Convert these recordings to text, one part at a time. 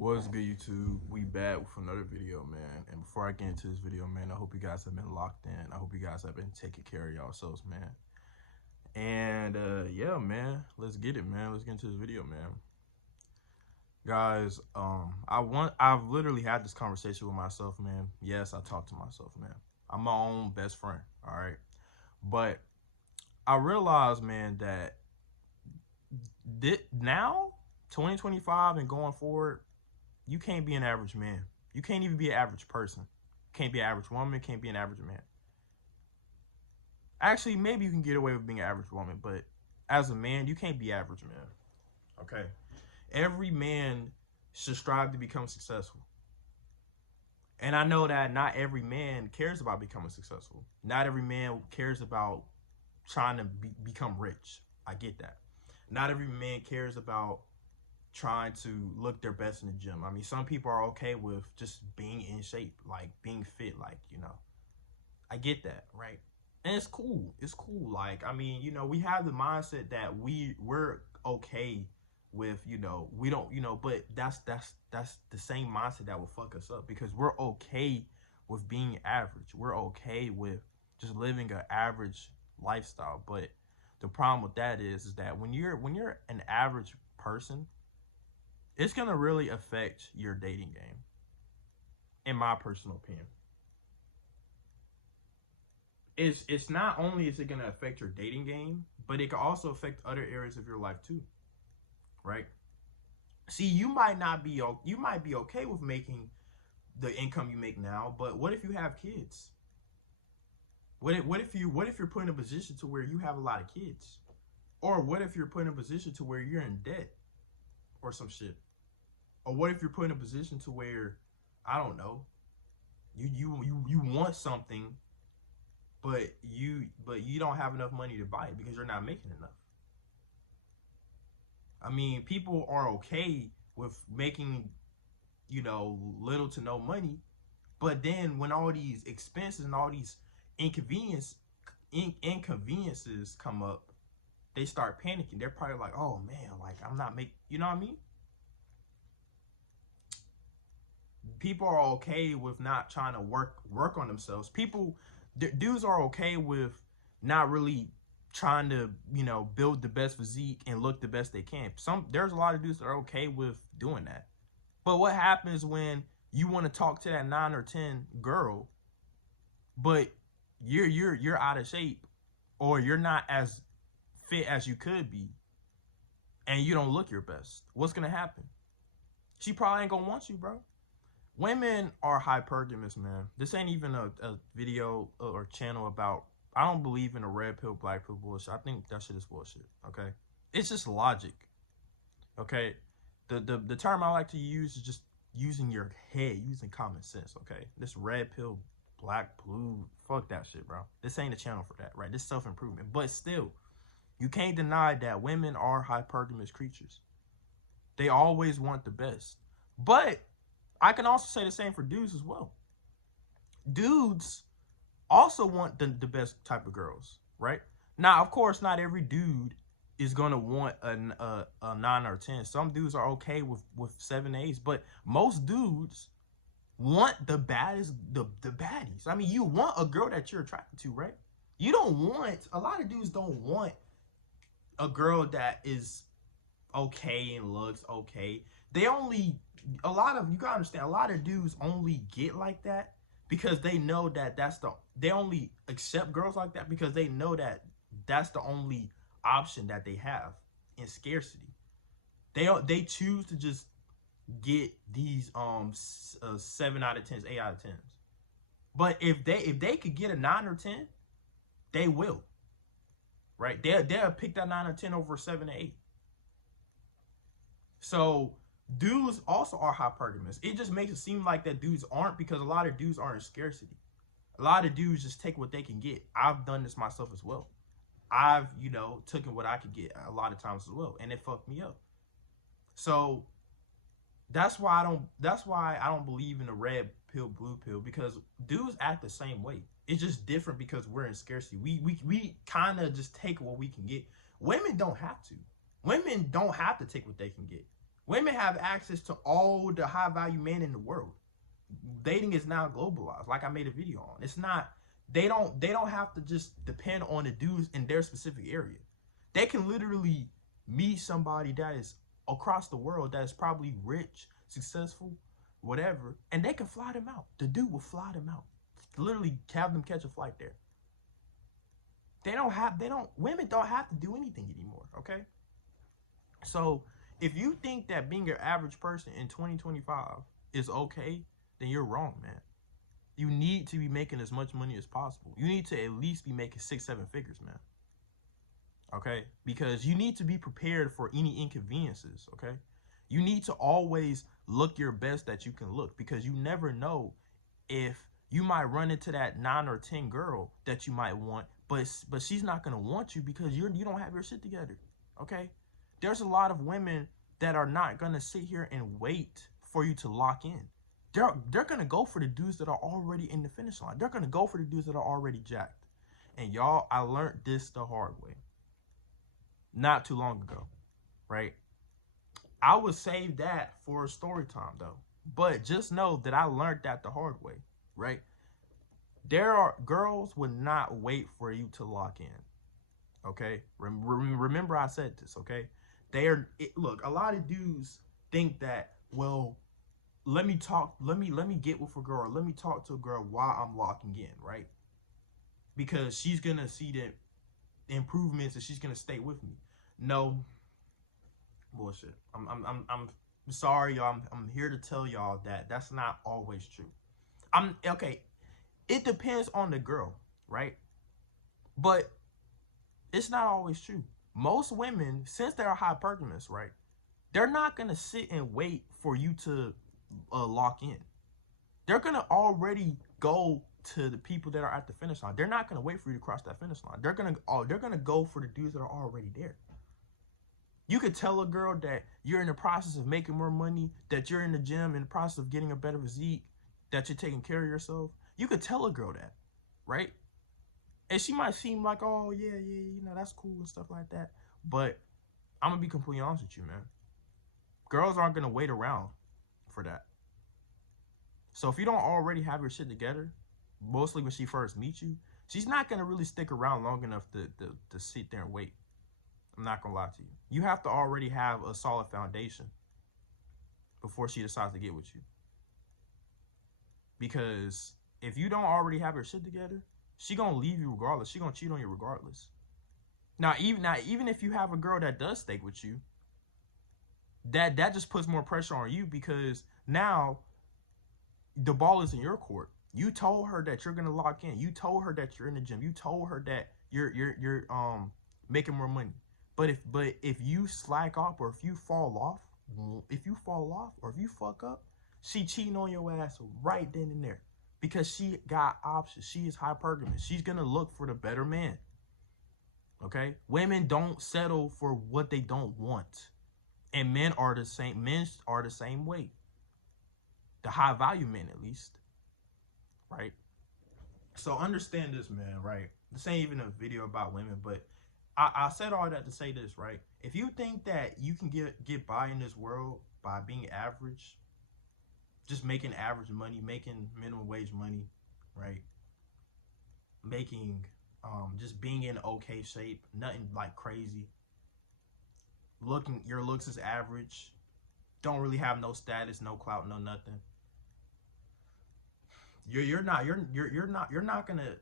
What's good, YouTube? We back with another video, man. And before I get into this video, man, I hope you guys have been locked in. I hope you guys have been taking care of yourselves, man. And yeah, man, let's get it, man. Let's get into this video, man. Guys, I've literally had this conversation with myself, man. Yes, I talk to myself, man. I'm my own best friend, all right? But I realized, man, that now, 2025 and going forward, you can't be an average man. You can't even be an average person. You can't be an average woman. Can't be an average man. Actually, maybe you can get away with being an average woman, but as a man, you can't be average, man. Okay? Every man should strive to become successful. And I know that not every man cares about becoming successful. Not every man cares about trying to become rich. I get that. Not every man cares about trying to look their best in the gym. I mean, some people are okay with just being in shape, like being fit, like, I get that, right? And it's cool. It's cool. Like, I mean, we have the mindset that we're okay with, we don't, but that's the same mindset that will fuck us up, because we're okay with being average. We're okay with just living an average lifestyle. But the problem with that is that when you're an average person, it's going to really affect your dating game, in my personal opinion. It's not only is it going to affect your dating game, but it can also affect other areas of your life too, right? See, you might be okay with making the income you make now, but what if you have kids? What if you're put in a position to where you have a lot of kids? Or what if you're put in a position to where you're in debt or some shit? Or what if you're put in a position to where, I don't know, you want something, but you don't have enough money to buy it because you're not making enough. I mean, people are okay with making, little to no money, but then when all these expenses and all these inconveniences come up, they start panicking. They're probably like, oh man, like I'm not making, you know what I mean? People are okay with not trying to work on themselves. Dudes are okay with not really trying to, build the best physique and look the best they can. There's a lot of dudes that are okay with doing that. But what happens when you want to talk to that 9 or 10 girl, but you're out of shape, or you're not as fit as you could be, and you don't look your best? What's gonna happen? She probably ain't gonna want you, bro. Women are hypergamous, man. This ain't even a video or channel about, I don't believe in a red pill, black pill bullshit. I think that shit is bullshit, okay? It's just logic, okay? The term I like to use is just using your head, using common sense, okay? This red pill, black, blue, fuck that shit, bro. This ain't a channel for that, right? This self-improvement. But still, you can't deny that women are hypergamous creatures. They always want the best. But I can also say the same for dudes as well. Dudes also want the best type of girls, right? Now, of course, not every dude is gonna want a 9 or 10. Some dudes are okay with 7 8s, but most dudes want the baddest, the baddies. I mean, you want a girl that you're attracted to, right? You don't want, a lot of dudes don't want a girl that is okay and looks okay. You gotta understand, a lot of dudes only get like that because they know that they only accept girls like that because they know that that's the only option that they have in scarcity. They choose to just get these 7 out of 10s, 8 out of 10s. But if they could get a 9 or 10, they will. Right? They'll pick that 9 or 10 over 7 or 8. So dudes also are hypergamous. It just makes it seem like that dudes aren't, because a lot of dudes are in scarcity. A lot of dudes just take what they can get. I've done this myself as well. I've, taken what I could get a lot of times as well, and it fucked me up. So that's why I don't believe in the red pill, blue pill, because dudes act the same way. It's just different because we're in scarcity. We kind of just take what we can get. Women don't have to. Women don't have to take what they can get. Women have access to all the high value men in the world. Dating is now globalized, like I made a video on. It's not, they don't have to just depend on the dudes in their specific area. They can literally meet somebody that is across the world that is probably rich, successful, whatever, and they can fly them out. The dude will fly them out. Literally have them catch a flight there. Women don't have to do anything anymore, okay? So if you think that being your average person in 2025 is okay, then you're wrong, man. You need to be making as much money as possible. You need to at least be making 6-7 figures, man. Okay? Because you need to be prepared for any inconveniences, okay? You need to always look your best that you can look, because you never know if you might run into that 9 or 10 girl that you might want, but she's not going to want you because you don't have your shit together, okay? There's a lot of women that are not going to sit here and wait for you to lock in. They're going to go for the dudes that are already in the finish line. They're going to go for the dudes that are already jacked. And y'all, I learned this the hard way not too long ago, right? I would save that for a story time, though. But just know that I learned that the hard way, right? There are girls would not wait for you to lock in, okay? Remember I said this, okay? Look, a lot of dudes think that, well, let me get with a girl, let me talk to a girl while I'm locking in, right? Because she's gonna see the improvements and she's gonna stay with me. No, bullshit. I'm sorry, y'all. I'm here to tell y'all that that's not always true. Okay. It depends on the girl, right? But it's not always true. Most women, since they're hypergamous, right, they're not gonna sit and wait for you to lock in. They're gonna already go to the people that are at the finish line. They're not gonna wait for you to cross that finish line. They're gonna go for the dudes that are already there. You could tell a girl that you're in the process of making more money, that you're in the gym in the process of getting a better physique, that you're taking care of yourself. You could tell a girl that, right? And she might seem like, oh, yeah, that's cool and stuff like that. But I'm going to be completely honest with you, man. Girls aren't going to wait around for that. So if you don't already have your shit together, mostly when she first meets you, she's not going to really stick around long enough to sit there and wait. I'm not going to lie to you. You have to already have a solid foundation before she decides to get with you. Because if you don't already have your shit together, she gonna leave you regardless. She gonna cheat on you regardless. Now, even if you have a girl that does stay with you, that just puts more pressure on you, because now the ball is in your court. You told her that you're gonna lock in. You told her that you're in the gym. You told her that you're making more money. But if you slack off, or if you fall off, or if you fuck up, she cheating on your ass right then and there, because she got options. She is hypergamous. She's gonna look for the better man. Okay? Women don't settle for what they don't want. And men are the same. Men are the same way. The high value men, at least. Right? So understand this, man, right? This ain't even a video about women, but I said all that to say this, right? If you think that you can get by in this world by being average, just making average money, making minimum wage money, right? Making, just being in okay shape, nothing like crazy. Your looks is average, don't really have no status, no clout, no nothing. You're not gonna.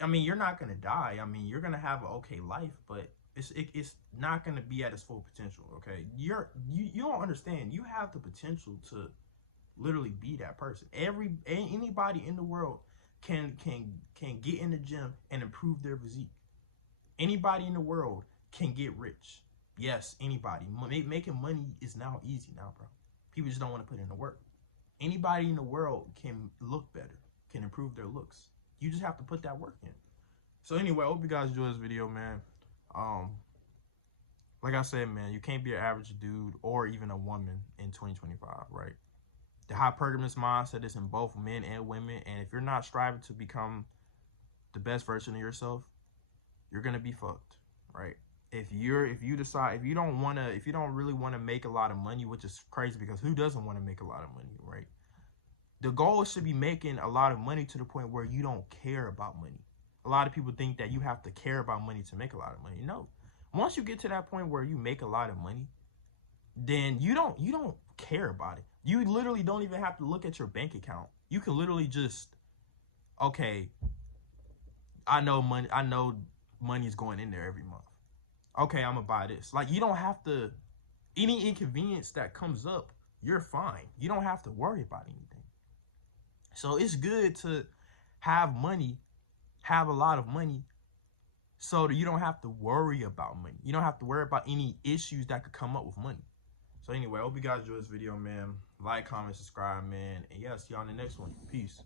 I mean, you're not gonna die. I mean, you're gonna have an okay life, but it's not gonna be at its full potential. Okay, you don't understand. You have the potential to literally be that person. Anybody in the world can get in the gym and improve their physique. Anybody in the world can get rich. Yes, anybody. Making money is now easy now, bro. People just don't want to put in the work. Anybody in the world can look better, can improve their looks. You just have to put that work in. So anyway, I hope you guys enjoy this video, man. Like I said, man, you can't be an average dude or even a woman in 2025, right? The hypergamous mindset is in both men and women. And if you're not striving to become the best version of yourself, you're going to be fucked, right? if you decide, if you don't really want to make a lot of money, which is crazy because who doesn't want to make a lot of money, right? The goal should be making a lot of money to the point where you don't care about money. A lot of people think that you have to care about money to make a lot of money. No. Once you get to that point where you make a lot of money, then you don't care about it. You literally don't even have to look at your bank account. You can literally just, okay, I know money's going in there every month. Okay, I'm gonna buy this. Like, you don't have to, any inconvenience that comes up, you're fine. You don't have to worry about anything. So it's good to have money, have a lot of money, so that you don't have to worry about money. You don't have to worry about any issues that could come up with money. So anyway, I hope you guys enjoyed this video, man. Like, comment, subscribe, man. And yeah, see y'all in the next one. Peace.